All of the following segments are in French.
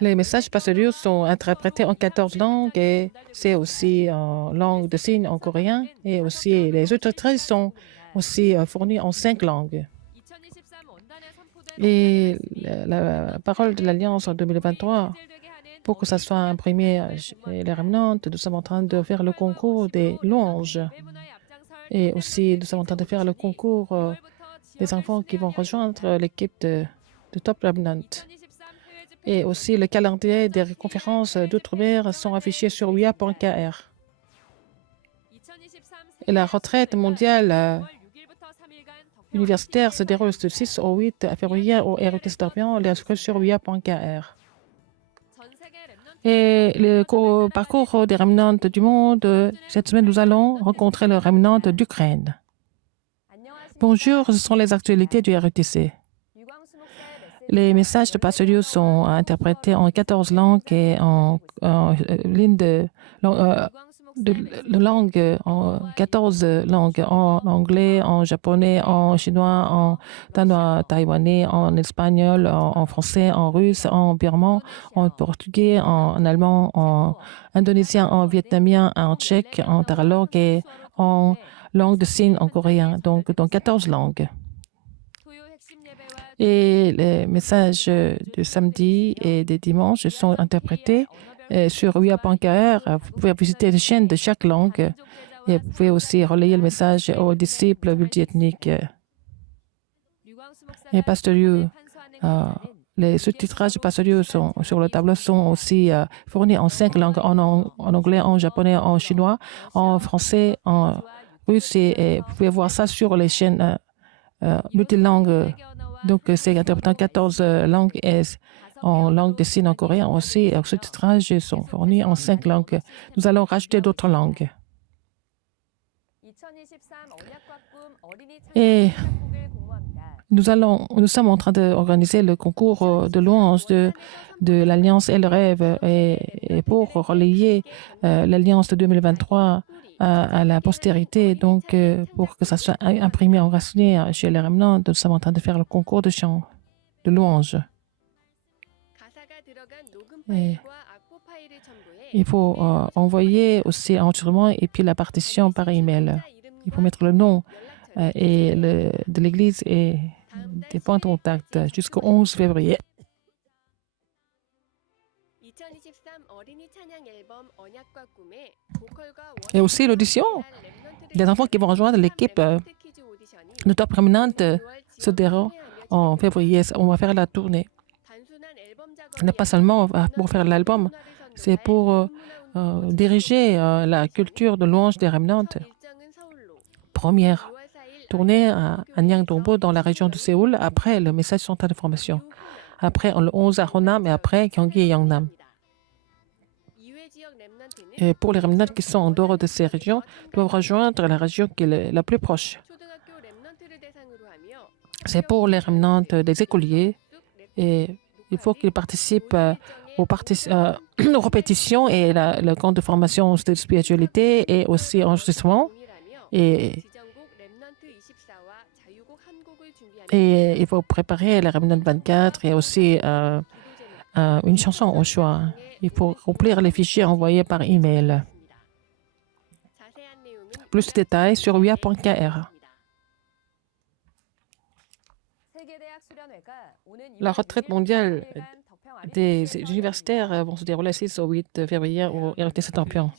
Les messages pastoraux sont interprétés en 14 langues et c'est aussi en langue de signes en coréen et aussi les autres traits sont aussi fournis en 5 langues. Et la parole de l'Alliance en 2023, pour que ça soit imprimé chez les remnantes, nous sommes en train de faire le concours des louanges. Et aussi, nous sommes en train de faire le concours des enfants qui vont rejoindre l'équipe de Top Remnant. Et aussi, le calendrier des conférences d'outre-mer sont affichés sur WIA.kr. Et la retraite mondiale universitaire se déroule du 6 au 8 février au RUTC d'Orient, les inscriptions sur WIA.kr. Et le parcours des remnantes du monde, cette semaine, nous allons rencontrer le remnant d'Ukraine. Bonjour, ce sont les actualités du RUTC. Les messages de Pasteur sont interprétés en 14 langues et en ligne de langue, en 14 langues, en anglais, en japonais, en chinois, en danois, taïwanais, en espagnol, en français, en russe, en birman, en portugais, en allemand, en indonésien, en vietnamien, en tchèque, en tagalog et en langue de signes en coréen, donc dans 14 langues. Et les messages du samedi et des dimanches sont interprétés sur WIA.kr. Vous pouvez visiter les chaînes de chaque langue et vous pouvez aussi relayer le message aux disciples multiethniques. Et Pasteur Liu, les sous-titrages de Pasteur Liu sur le tableau sont aussi fournis en 5 langues, en anglais, en japonais, en chinois, en français, en russe. Et vous pouvez voir ça sur les chaînes multilangues. Donc, c'est interprété en 14 langues et en langue de signes en coréen aussi. Les sous-titrages sont fournis en 5 langues. Nous allons rajouter d'autres langues. Et nous sommes en train d'organiser le concours de louanges de l'Alliance et le rêve. Et pour relayer l'Alliance de 2023 à la postérité, donc pour que ça soit imprimé, enraciné chez les remnants, nous sommes en train de faire le concours de chant, de louanges. Et il faut envoyer aussi l'enregistrement et puis la partition par email. Il faut mettre le nom de l'Église et des points de contact jusqu'au 11 février. Et aussi l'audition des enfants qui vont rejoindre l'équipe de Top Remnant se déroule en février. On va faire la tournée. Ce n'est pas seulement pour faire l'album, c'est pour diriger la culture de louange des Remnants. Première tournée à Nyangdongbo dans la région de Séoul, après le message central de formation. Après le 11 à Honam et après Gyeonggi et Yangnam. Et pour les remnants qui sont en dehors de ces régions, doivent rejoindre la région qui est la plus proche. C'est pour les remnants des écoliers et il faut qu'ils participent aux répétitions et le camp de formation de spiritualité et aussi enregistrement. Et il faut préparer les remnants 24 et aussi une chanson au choix. Il faut remplir les fichiers envoyés par email. Plus de détails sur WIA.kr. La retraite mondiale des universitaires vont se dérouler 6 au 8 février au RUTC d'Orient.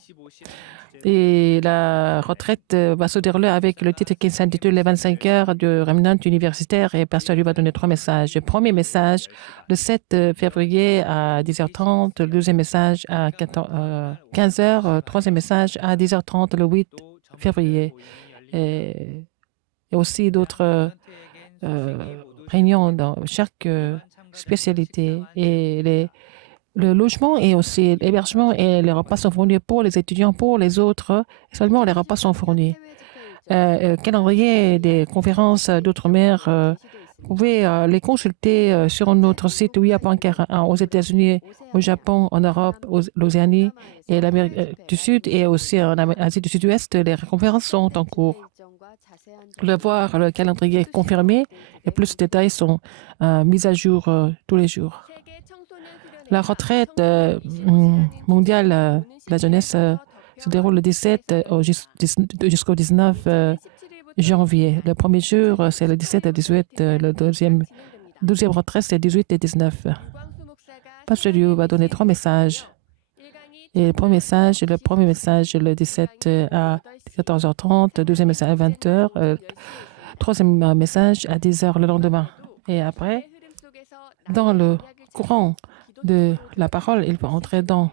Et la retraite va se dérouler avec le titre qui s'intitule Les 25 heures du remnant universitaire et Pasteur lui va donner 3 messages. Le premier message, le 7 février à 10h30, le deuxième message à 15h, troisième message à 10h30 le 8 février. Et aussi d'autres réunions dans chaque spécialité. Et le logement et aussi l'hébergement et les repas sont fournis pour les étudiants, pour les autres. Seulement, les repas sont fournis. Calendrier des conférences d'outre-mer, vous pouvez les consulter sur notre site WIA.kr aux États-Unis, au Japon, en Europe, aux l'Océanie et l'Amérique du Sud et aussi en Asie du Sud-Ouest. Les conférences sont en cours. Vous pouvez voir le calendrier confirmé et plus de détails sont mis à jour tous les jours. La retraite mondiale de la jeunesse se déroule le 17 jusqu'au 19 janvier. Le premier jour, c'est le 17 et 18. Le deuxième retraite, c'est 18 et 19. Pasteur Liu va donner 3 messages. Et le premier message, le 17 à 14h30, le deuxième message à 20h, troisième message à 10h le lendemain. Et après, dans le courant de la parole, il peut entrer dans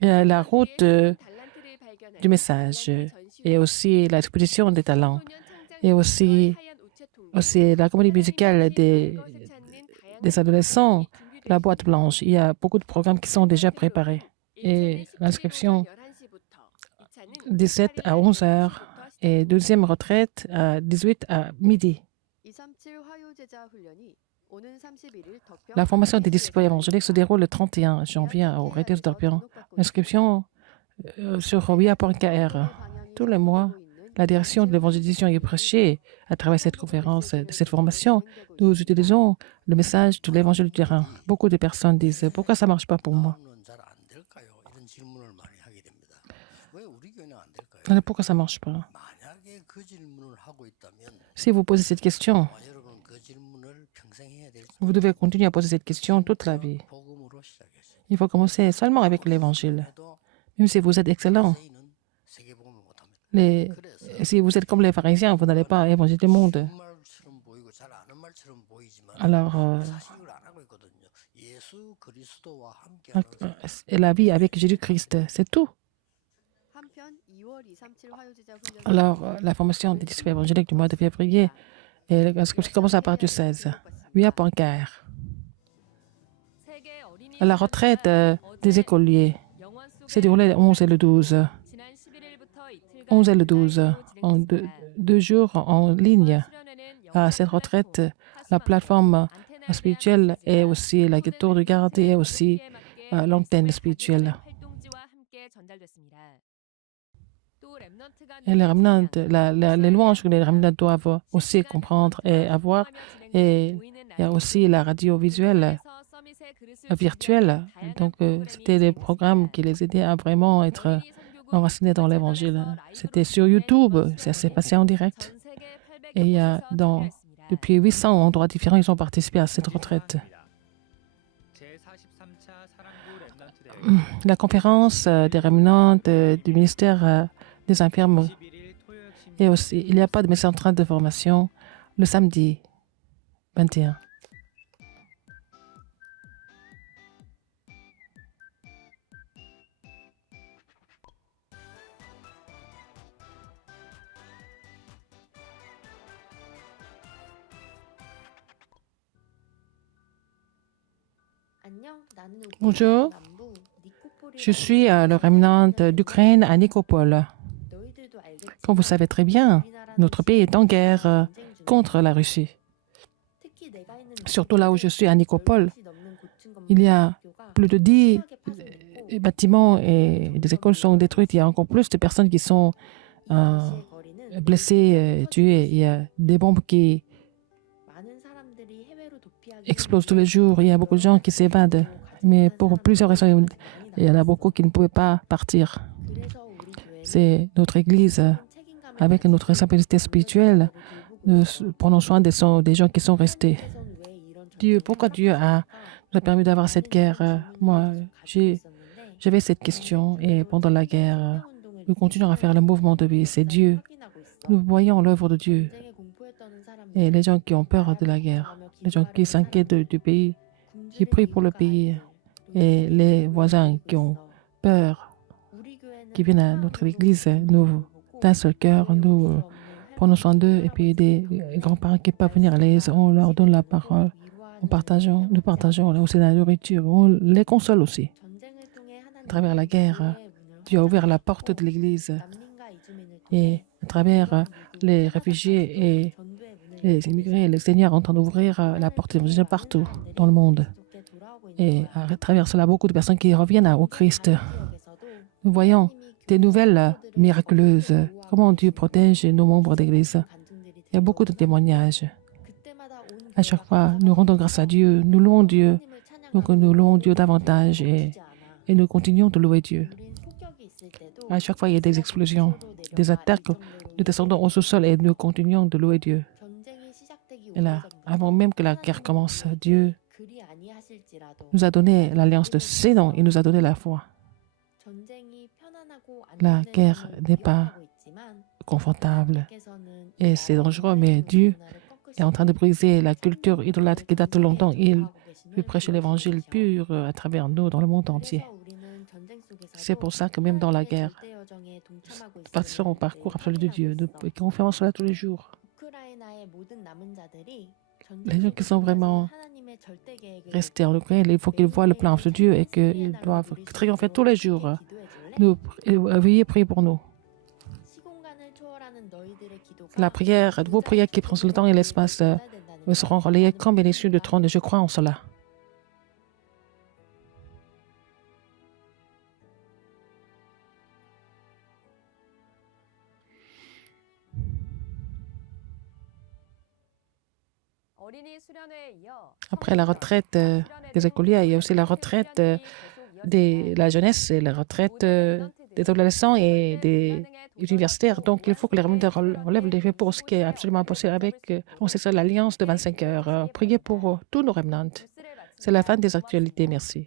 la route du message et aussi l'exposition des talents et aussi la comédie musicale des adolescents, la boîte blanche. Il y a beaucoup de programmes qui sont déjà préparés. Et l'inscription 17 à 11h et deuxième retraite à 18 à midi. La formation des disciples évangéliques se déroule le 31 janvier au Rétis d'Orpion. L'inscription sur wia.kr. Tous les mois, la direction de l'évangélisation est prêchée à travers cette conférence, cette formation. Nous utilisons le message de l'évangile du terrain. Beaucoup de personnes disent « Pourquoi ça ne marche pas pour moi ?» Pourquoi ça ne marche pas? Si vous posez cette question, vous devez continuer à poser cette question toute la vie. Il faut commencer seulement avec l'Évangile. Même si vous êtes excellent, si vous êtes comme les pharisiens, vous n'allez pas évangéliser le monde. Alors, la vie avec Jésus-Christ, c'est tout. Alors, la formation des disciples évangéliques du mois de février, et l'inscription commence à partir du 16. wia.kr. La retraite des écoliers s'est déroulée le 11 et le 12. 11 et le 12, en deux jours en ligne. À cette retraite, la plateforme spirituelle et aussi la tour de garde et aussi l'antenne spirituelle. Et les remnants, les louanges que les remnants doivent aussi comprendre et avoir. Et il y a aussi la radio visuelle virtuelle. Donc, c'était des programmes qui les aidaient à vraiment être enracinés dans l'Évangile. C'était sur YouTube, ça s'est passé en direct. Et il y a depuis 800 endroits différents, ils ont participé à cette retraite. La conférence des remnants du ministère des infirmes. Et aussi, il n'y a pas de message central de formation le samedi 21. Bonjour, je suis le remnant d'Ukraine à Nikopol. Comme vous savez très bien, notre pays est en guerre contre la Russie. Surtout là où je suis à Nikopol, il y a plus de 10 bâtiments et des écoles sont détruites. Il y a encore plus de personnes qui sont blessées, tuées. Il y a des bombes qui explosent tous les jours. Il y a beaucoup de gens qui s'évadent. Mais pour plusieurs raisons, il y en a beaucoup qui ne pouvaient pas partir. C'est notre Église, avec notre responsabilité spirituelle, nous prenons soin des gens qui sont restés. Pourquoi Dieu nous a permis d'avoir cette guerre? Moi, j'avais cette question et pendant la guerre, nous continuons à faire le mouvement de vie. C'est Dieu. Nous voyons l'œuvre de Dieu. Et les gens qui ont peur de la guerre, les gens qui s'inquiètent du pays, qui prient pour le pays, et les voisins qui ont peur, qui viennent à notre église, nous, d'un seul cœur, nous prenons soin d'eux. Et puis des grands-parents qui peuvent venir à l'église, on leur donne la parole, nous partageons aussi la nourriture, on les console aussi. À travers la guerre, Dieu a ouvert la porte de l'église. Et à travers les réfugiés et les immigrés, le Seigneur entend ouvrir la porte de l'évangile partout dans le monde. Et à travers cela, beaucoup de personnes qui reviennent au Christ. Nous voyons des nouvelles miraculeuses. Comment Dieu protège nos membres d'Église. Il y a beaucoup de témoignages. À chaque fois, nous rendons grâce à Dieu, nous louons Dieu Donc nous louons Dieu davantage et nous continuons de louer Dieu. À chaque fois, il y a des explosions, des attaques. Nous descendons au sous-sol et nous continuons de louer Dieu. Et là, avant même que la guerre commence, Dieu nous a donné l'alliance de Sédon et nous a donné la foi. La guerre n'est pas confortable et c'est dangereux, mais Dieu est en train de briser la culture idolâtre qui date de longtemps. Il veut prêcher l'évangile pur à travers nous dans le monde entier. C'est pour ça que même dans la guerre, nous participons au parcours absolu de Dieu. Nous conférons cela tous les jours. Les gens qui sont vraiment restés en Ukraine, il faut qu'ils voient le plan de Dieu et qu'ils doivent triompher tous les jours. Veuillez prier pour nous. La prière, vos prières qui prennent le temps et l'espace seront relayées comme bénédictions de trône et je crois en cela. Après la retraite des écoliers, il y a aussi la retraite de la jeunesse et la retraite des adolescents et des universitaires. Donc, il faut que les remèdes relèvent les défis pour ce qui est absolument possible avec on sait ça, l'Alliance de 25 heures. Priez pour tous nos remnants. C'est la fin des actualités. Merci.